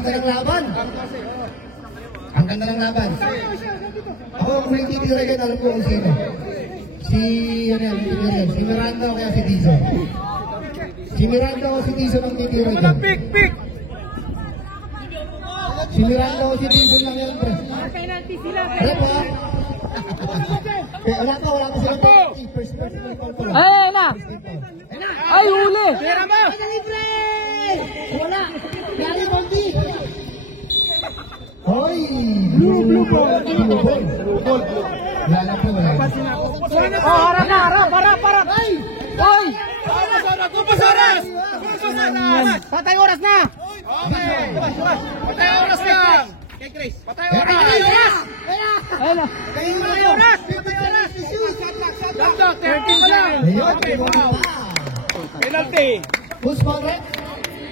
ganda ng laban. Ang ganda ng laban. Ako kung may titira yan, alam ko kung sino. Si Miranda o kaya si Tizo. Si Miranda o si Tizo ng titira yan. Pick! Si Miranda o si Tizo lang yan, pre. Penalty sila. Wala pa silang penalty. First personal foul. Ay, na! Ay, huli! Tira mo! Wala! Gary Bondi! Hoy! Blue ball! Wala na po, wala na. Oh, harap! Ay! Ay! Kupos oras! Patay oras na! Okay! Patay oras na! Kay Chris! Patay oras! Ayun na! Patay oras! Shot 13 lang! Okay, wow! Penalty! Who's correct?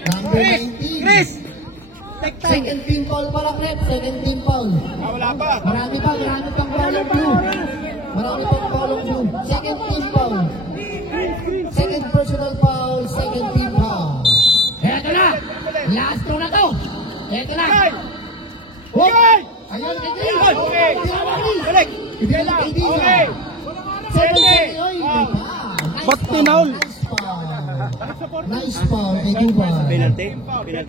Number 19. Chris! Second team foul pa lang, Rep. Second team foul. Wala pa! Marami pang foulong blue. Second team foul. Second personal foul, second team foul. Eto na! Last throw na to! Eto na! Okay! Ayun, kay Chris! Okay! Balik! Ibigay lang kay Dino. Okay! Ba't tinaul? Nice foul kay Duba. Penalty?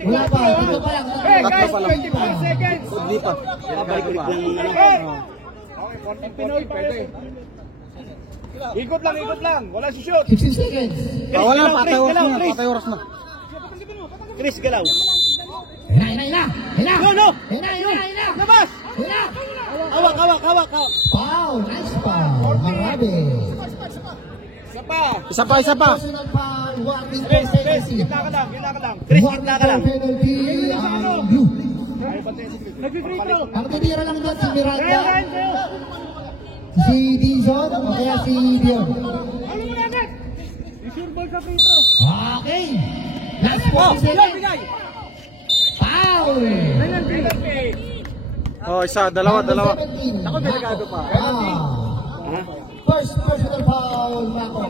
Wala pa, dito pa lang. Hey guys, 24 seconds! Hindi pa. Babalik-ulit lang ng ano. Okay, Pinoy pwede. Ikot lang. Wala si shoot. 16 seconds. Wala, patay oras na. Chris, galaw. Hina. No! Hina. Labas! Hina. Hawak. Foul, nice foul. Marami. Isa pa! Personal foul, warning for Chris, second team. gitna ka lang. Chris, Warning gitna ka lang. for penalty ang blue. Nag-free throw! Ang titira lang doon si Miranda, si Dizon, o kaya si Dion. Ano mo na agad? I-sure ball sa free throw. Okay. Last 40 seconds. Foul. Penalty! Oh, isa, dalawa. Ako delikado pa. First personal foul, Mako.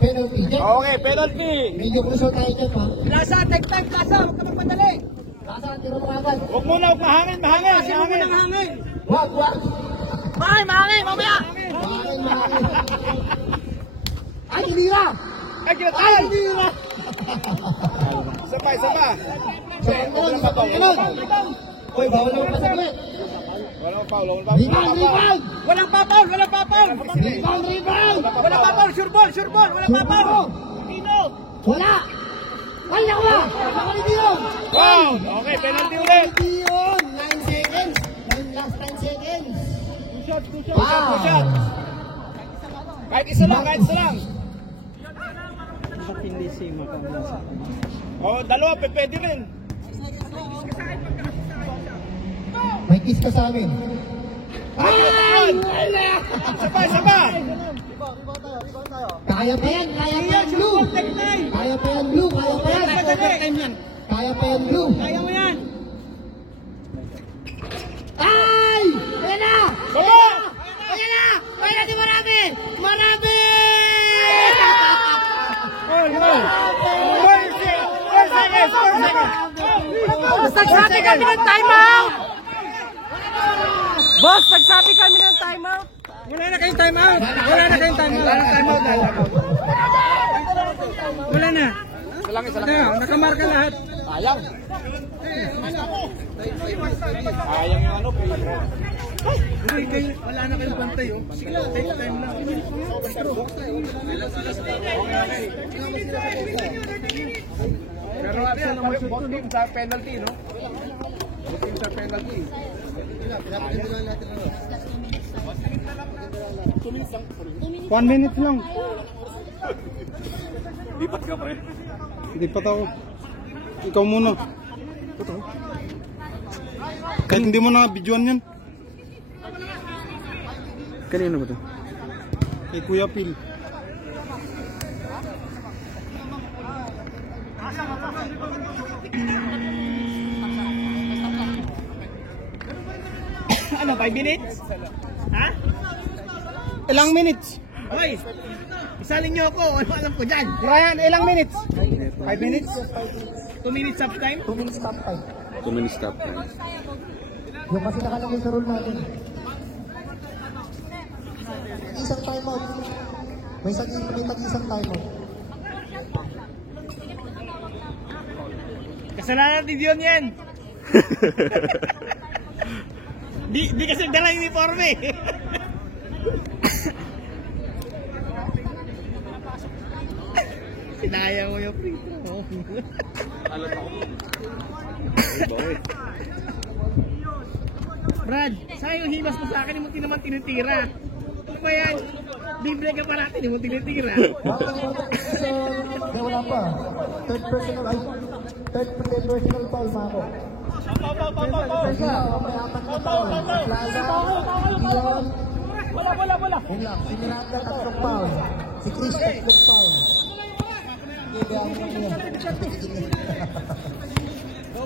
Penalty. Okay, penalty! Medyo crucial tayo dyan, ha? Plaza, take time, Plaza! Huwag ka magpadali! Plaza, tiro mo agad. Huwag mahangin! Wag. Mahangin, mamaya! Mahangin. Ay, hinira! Ay, kinatay! Isa pa! Uy, bawal naman pasaglit. Walang foul! Rebound! Walang papaul! Rebound! Walang papaul! Sure ball! Walang papaul! Tino! Wala! Ay, nakuha! Nakuha ni Dion! Wow! Okay, penalty ulit! Dion! 9 seconds! Last 10 seconds! Two shot! Kahit isa lang! Oh, dalawa, pwede rin! May kiss ka sa amin. Ay! Isa pa! Kaya pa yan, Blue! Kaya pa yan, Blue! Kaya mo yan! Ay! Ayan na! Ayan na! Marami! Nagsabi kami ng timeout! Boss, nagsabi kami ng timeout! Wala na kayong timeout! Wala na! Nakamarka lahat! Sayang yung ano, wala na kayong bantay, oh. Sige lang, take time lang. Pero absent naman both team sa penalty, no? Both team sa penalty. 1 minute lang. Lipat ka pa rin. Hindi pa tao. Ikaw muna. Kahit hindi mo na videoan yan. Kanino ba ito? Kay Kuya Phil. Ano, 5 minutes? Ha? Ilang minutes? Hoy! Isalin niyo ako, ano alam ko dyan? Ryan, ilang minutes? 5 minutes? 2 minutes half time? 2 minutes half time. Too many stop. Yung kasi nakalagay sa rule natin. Isang timeout. May tag-isang timeout. Kasalanan ni Dion yan. di kasi dala yung uniforme. Sinaya mo yung free throw. Brad, sa'yo yung himas mo sa akin, hindi mo naman tinitira. Ano ba yan? Biblia ka pa natin, hindi mo tinitira. Wala pa. Third personal foul pa ako. May apat na foul. Plaza, Dion. Wala. Yun lang. Si Miranda, tatlong foul. Si Chris, tatlong foul.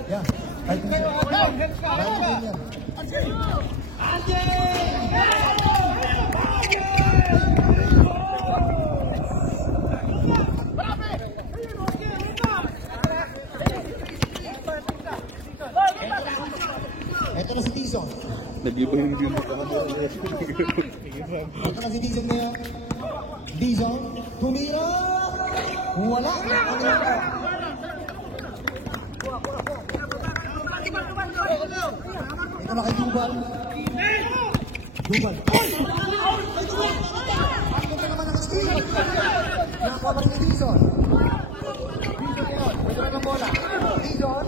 Yeah. I think ito na si Tizong. Nag-iba yung view. Ito na si Tizong na yun. Tizong, tumira! Wala! Ito na kay Dubal. Dubal. Ang ganda naman ng steal. Nakakuha pa rin ni Tizong. Ito na ng bola. Tizong.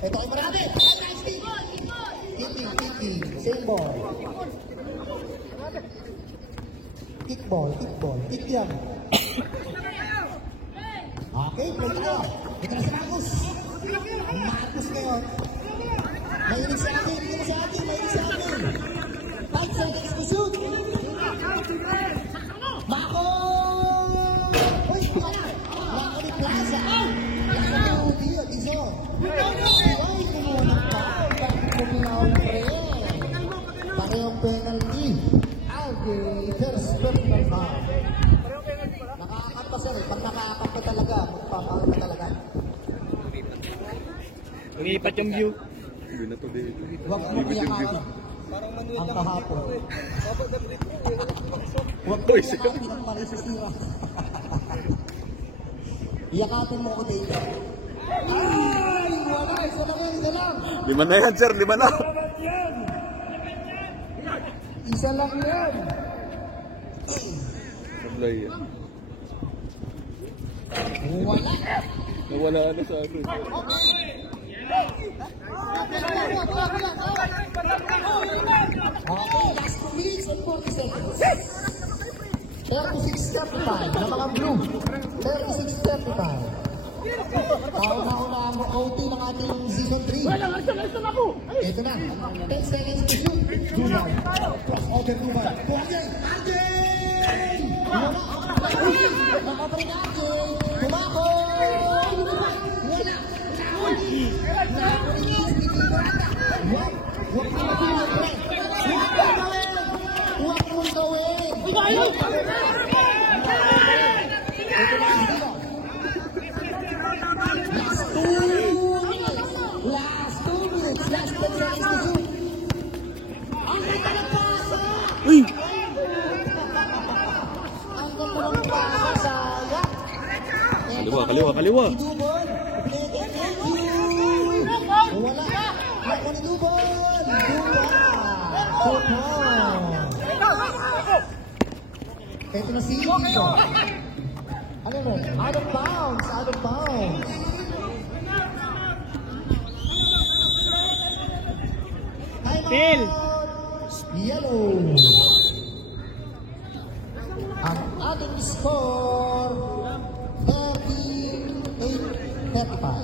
Ito ay marami. Same ball. Kick yan. Okay, play tayo. Ito na si Marcus. Marcus ngayon. Mahilig sa atin. 5 seconds to shoot. Mako! Uy, wala. Mako ni Plaza. Parehong penalty. Okay, first personal foul. Nakaakat pa sir, pag nakaakat pa talaga, magpapakal pa talaga. Umipat yung view. Hindi na to dito. Huwag mo iyakakan ang kahapon. Huwag mo iyakakan ang marisisira. Iyakapin mo ko dito. Ay! Wala! Isa lang! 5 na yan, sir. 5 na. Isa lang yan! Sablay yan. Wala! Nawala na sa akin. Okay, last 2 minutes and 40 seconds. 36-35 na mga blue. 36-35. Pauna-una ang OT ng ating season 3. Ito na. 10 seconds to shoot. Duval. Crossover Duval. Tuwagay! Arjay! Nakabring Arjay! Tumako! Wala! Huwag mong gawin! Last 2 minutes. Last 10 seconds to shoot. Ang ganda ng pasa! Uy! Ang ganda ng pasa, sayang! Kaliwa. Dubon! Thank you! Wala! Ako ni Dubon! Ito na si Ito. Ano mo? Out of bounds! Phil! Yellow! Ang ating score 38-35.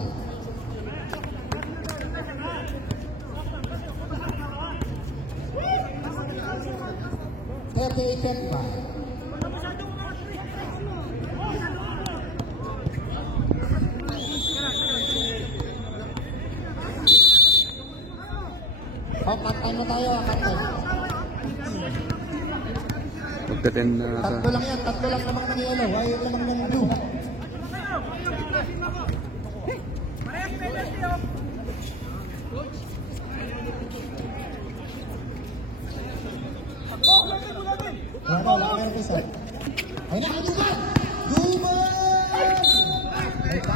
Cut-time na tayo, cut-time. Magka-10 na ata. Tatlo lang yan, tatlo lang naman ng yellow. Ayaw naman ng blue. Wala meron ko isa. Ay na, Duman! Duman! Ay pa!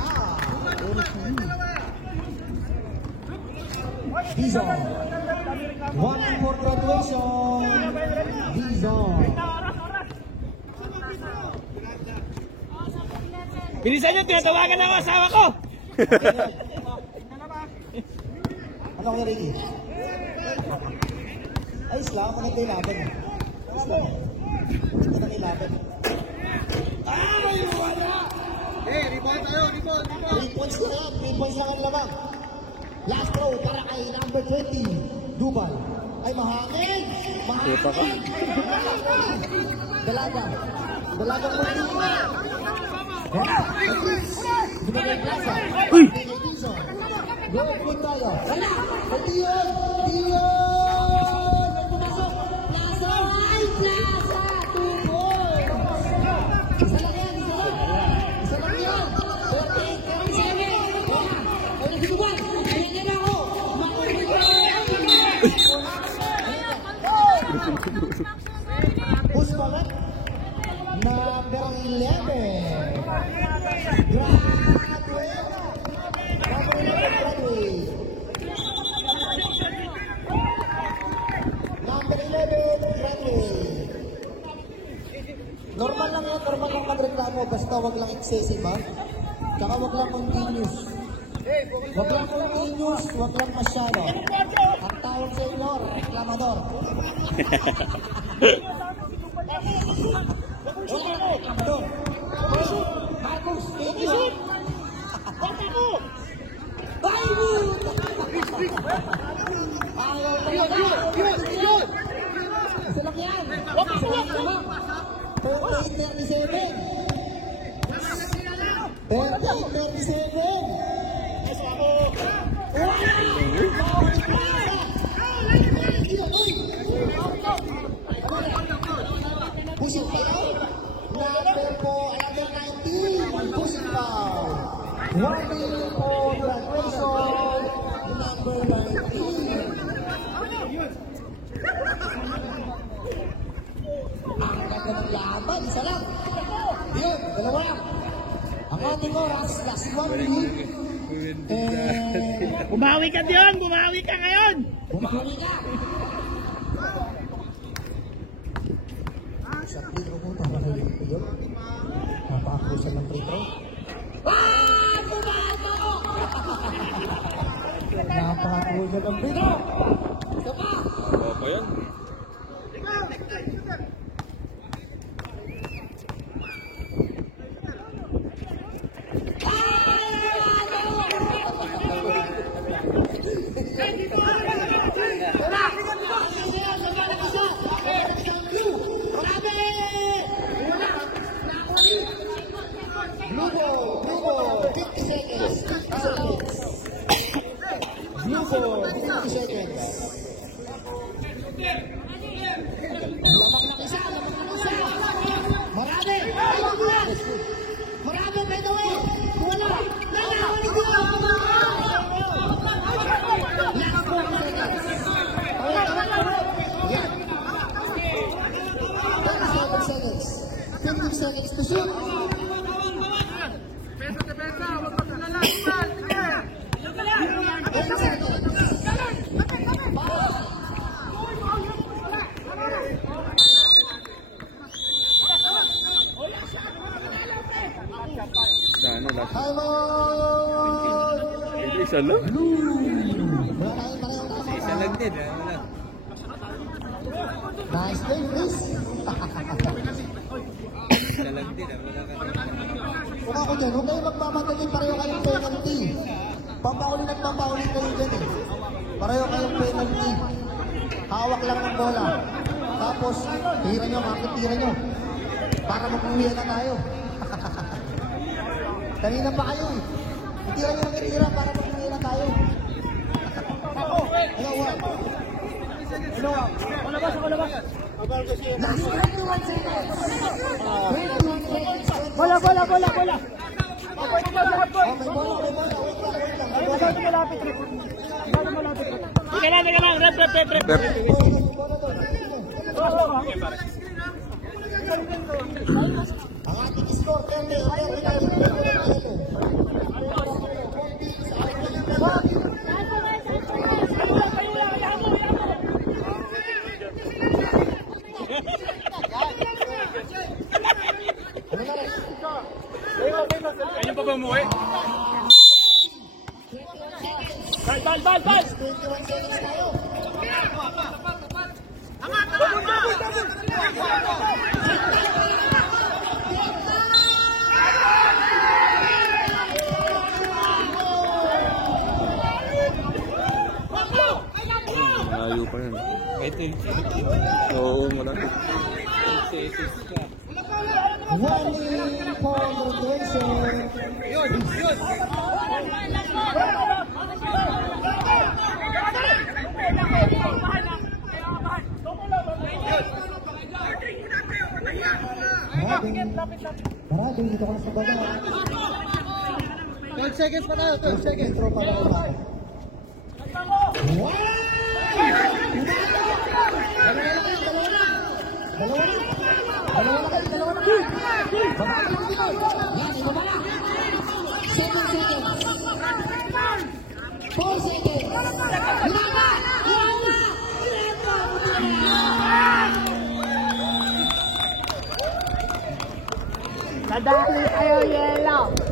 Dizon! One for graduation! Dizon! Bilisan nyo, tinatawagan na ako asawa ko! Ano kaya, Ricky? Ayos lang, maganda yung laban. Ayos lang. Maganda yung laban. Ay, wala! Eh, rebound tayo, rebound! 3 points na yan, 3 points lang ang lamang. Last throw para kay number 20, Duban. Ay, mahangin! Mahangin! Dalaga. Dalagang mundi. Duban yung plaza. Uy! Go, good tayo. Wala! Dion! Dion! Pumasok! Plaza! Ay, Plaza! 2 points! Isa lang yan, isa lang. Isa lang yan. 48-37. Ay, nagduduban! Ayan yan ako! Makulit ko! Push pa lang. Number 11. Normal lang yan, normal lang magreklamo, basta wag lang excessive ha. Tsaka wag lang continuous. Wag lang continuous, wag lang masyado. Ang tawag sa inyo, reklamador. Reklamador. Marcos, thank you. Isa lang yan. Isa lang yan. 38-37. 38-37. Pushing foul. Number 19. Pushing foul. 1 minute for graduation. Number 19. Ang ganda ng laban, isa lang. Yun, dalawa lang. Ang ating oras, last 1 minute. Bumawi ka Dion! Bumawi ka ngayon! Bumawi ka! Isang free throw mo, tama na yung yun. Napaka-crucial ng free throw. Bumato! Napaka-crucial ng free throw. Ito pa! Pa yan. Seconds to shoot. Sana last. Hello. Isa lang. Isa lang din. Nice play, please. Kung ako dyan, huwag kayo magmamadali, pareho kayong penalty. Pampauli kayo dyan eh. Pareho kayong penalty. Hawak lang ng bola. Tapos, tira nyo, makikitira nyo. Para mag-uwihan na tayo. Kanina pa kayo eh. Itira nyo ng itira para mag-uwihan na tayo. Ano, Bola, bola, bola, bola. Teka lang, rep. Rep. Ang ating score, 10. Ayun pa ba umuwi? Bal! 21 seconds tayo. Malayo pa yan. Oo, malaki. Running for graduation. Maraming dito ko na sa baba. 12 seconds pa tayo, 12 seconds. Intro pa ako ba? Wow! Dalawa na. Yan, ibaba na. 7 seconds. 4 seconds. Nadali tayo, yellow.